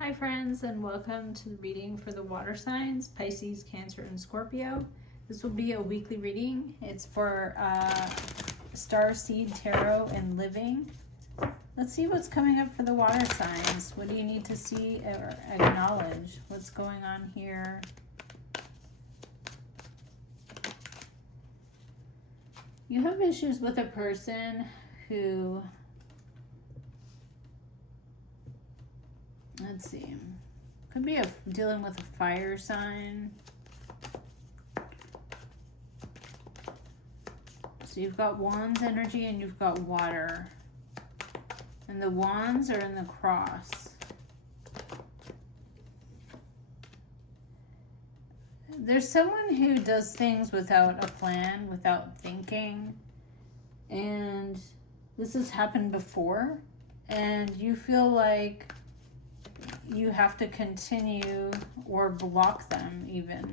Hi friends, and welcome to the reading for the water signs, Pisces, Cancer, and Scorpio. This will be a weekly reading. It's for star seed, tarot, and living. Let's see what's coming up for the water signs. What do you need to see or acknowledge? What's going on here? You have issues with a person who, let's see, could be dealing with a fire sign. So you've got wands energy and you've got water. And the wands are in the cross. There's someone who does things without a plan, without thinking. And this has happened before. And you feel like you have to continue or block them even.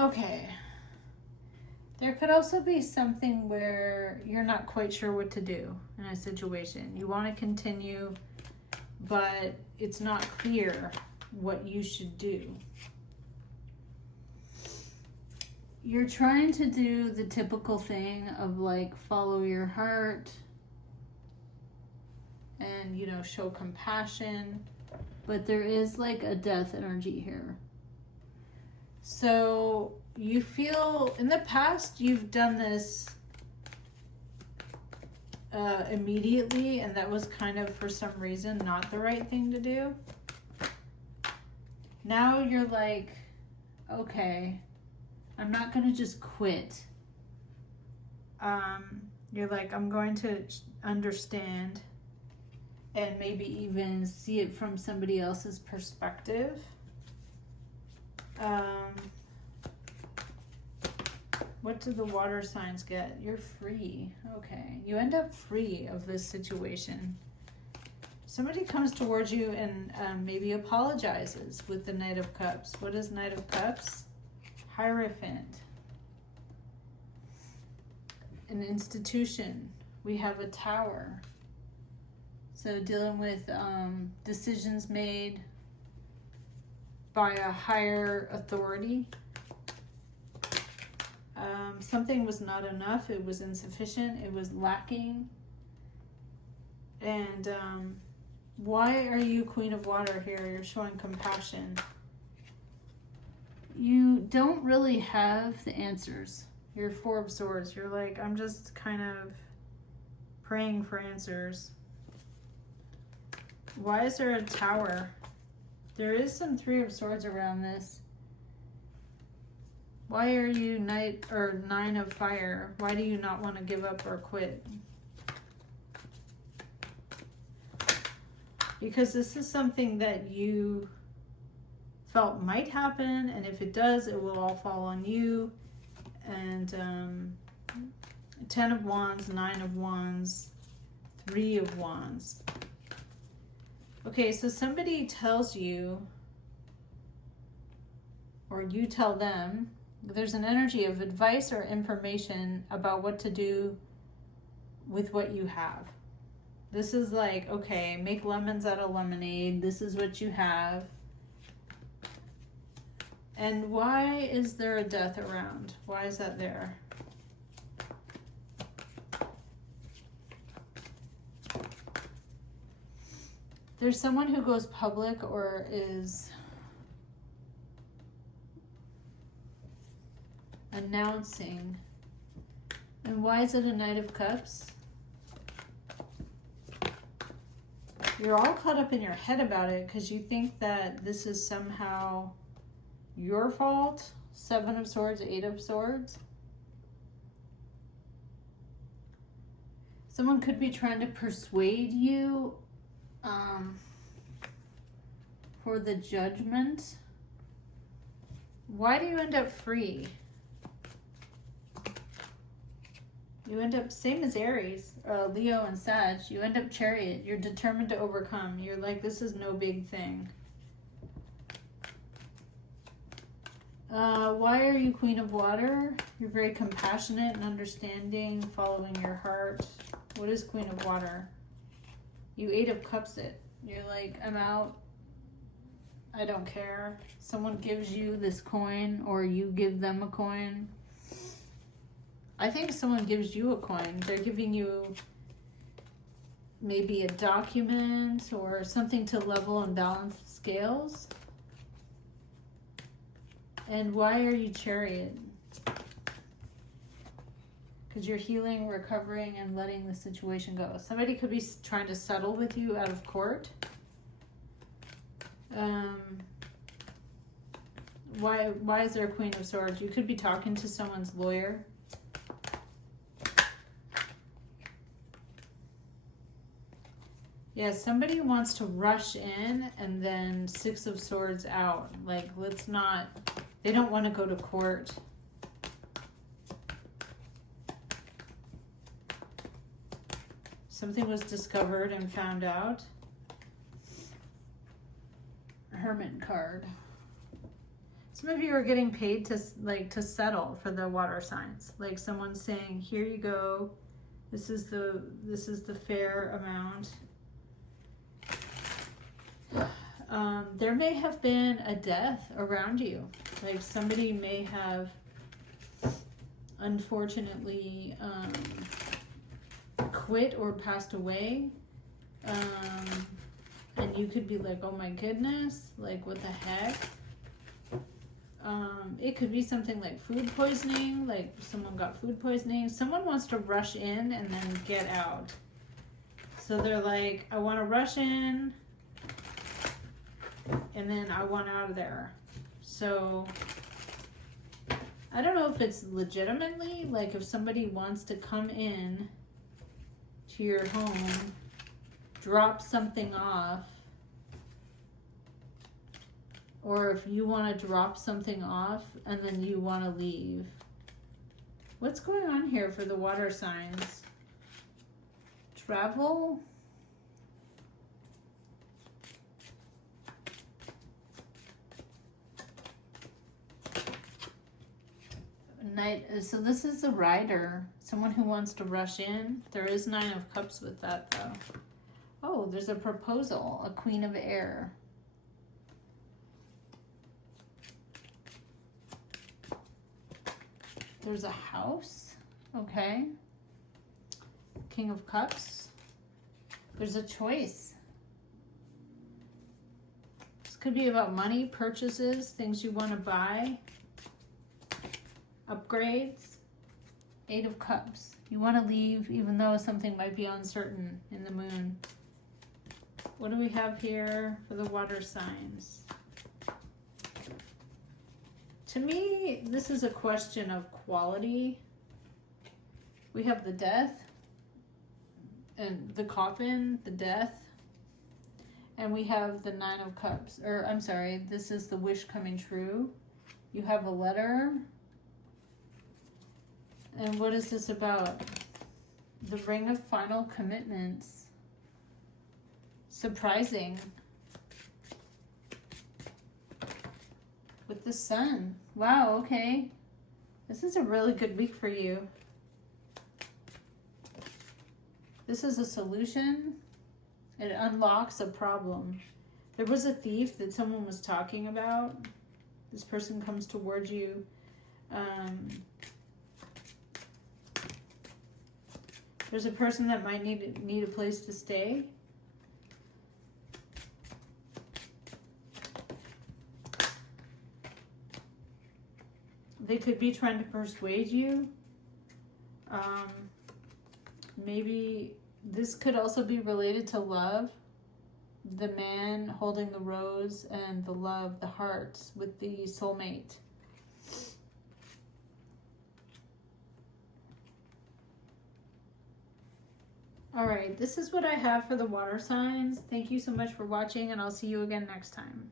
Okay. There could also be something where you're not quite sure what to do in a situation. You want to continue, but it's not clear what you should do. You're trying to do the typical thing of like follow your heart and, you know, show compassion, but there is like a death energy here. So you feel in the past you've done this immediately, and that was kind of for some reason not the right thing to do. Now you're like, okay, I'm not going to just quit. You're like, I'm going to understand and maybe even see it from somebody else's perspective. What do the water signs get? You're free. Okay. You end up free of this situation. Somebody comes towards you and maybe apologizes with the Knight of Cups. What is Knight of Cups? Hierophant. An institution. We have a tower. So dealing with decisions made by a higher authority. Something was not enough. It was insufficient. It was lacking. And why are you Queen of Water here? You're showing compassion. You don't really have the answers. You're Four of Swords. You're like, I'm just kind of praying for answers. Why is there a tower? There is some Three of Swords around this. Why are you Nine of Fire? Why do you not want to give up or quit? Because this is something that you felt might happen, and if it does, it will all fall on you. And 10 of Wands, 9 of Wands, 3 of Wands. Okay, so somebody tells you, or you tell them, there's an energy of advice or information about what to do with what you have. This is like, okay, make lemons out of lemonade. This is what you have. And why is there a death around? Why is that there? There's someone who goes public or is announcing. And why is it a Knight of Cups? You're all caught up in your head about it because you think that this is somehow your fault. 7 of Swords, 8 of Swords. Someone could be trying to persuade you for the Judgment. Why do you end up free? You end up, same as Aries, Leo and Sag, you end up Chariot. You're determined to overcome. You're like, this is no big thing. Why are you Queen of Water? You're very compassionate and understanding, following your heart. What is Queen of Water? You 8 of Cups it. You're like, I'm out. I don't care. Someone gives you this coin or you give them a coin. I think someone gives you a coin. They're giving you maybe a document or something to level and balance the scales. And why are you Chariot? Because you're healing, recovering, and letting the situation go. Somebody could be trying to settle with you out of court. Why is there a Queen of Swords? You could be talking to someone's lawyer. Yeah, somebody wants to rush in and then 6 of Swords out. Like, let's not... They don't want to go to court. Something was discovered and found out. Hermit card. Some of you are getting paid to settle for the water signs. Like someone's saying, here you go. This is the fair amount. There may have been a death around you. Like somebody may have unfortunately quit or passed away. And you could be like, oh my goodness, like what the heck? It could be something like food poisoning, like someone got food poisoning. Someone wants to rush in and then get out. So they're like, I want to rush in and then I want out of there. So I don't know if it's legitimately, like if somebody wants to come in to your home, drop something off, or if you want to drop something off and then you want to leave. What's going on here for the water signs? Travel? Night. So this is a rider, someone who wants to rush in. There is 9 of Cups with that though. Oh, there's a proposal, a Queen of Air. There's a house, okay. King of Cups. There's a choice. This could be about money, purchases, things you want to buy, upgrades. 8 of Cups. You want to leave even though something might be uncertain in the moon. What do we have here for the water signs? To me, this is a question of quality. We have the death and the coffin, the death, and we have the 9 of Cups. Or, I'm sorry, this is the wish coming true. You have a letter. And what is this about? The Ring of Final Commitments. Surprising. With the Sun. Wow, okay. This is a really good week for you. This is a solution. It unlocks a problem. There was a thief that someone was talking about. This person comes towards you. There's a person that might need a place to stay. They could be trying to persuade you. Maybe this could also be related to love. The man holding the rose and the love, the hearts with the soulmate. All right, this is what I have for the water signs. Thank you so much for watching, and I'll see you again next time.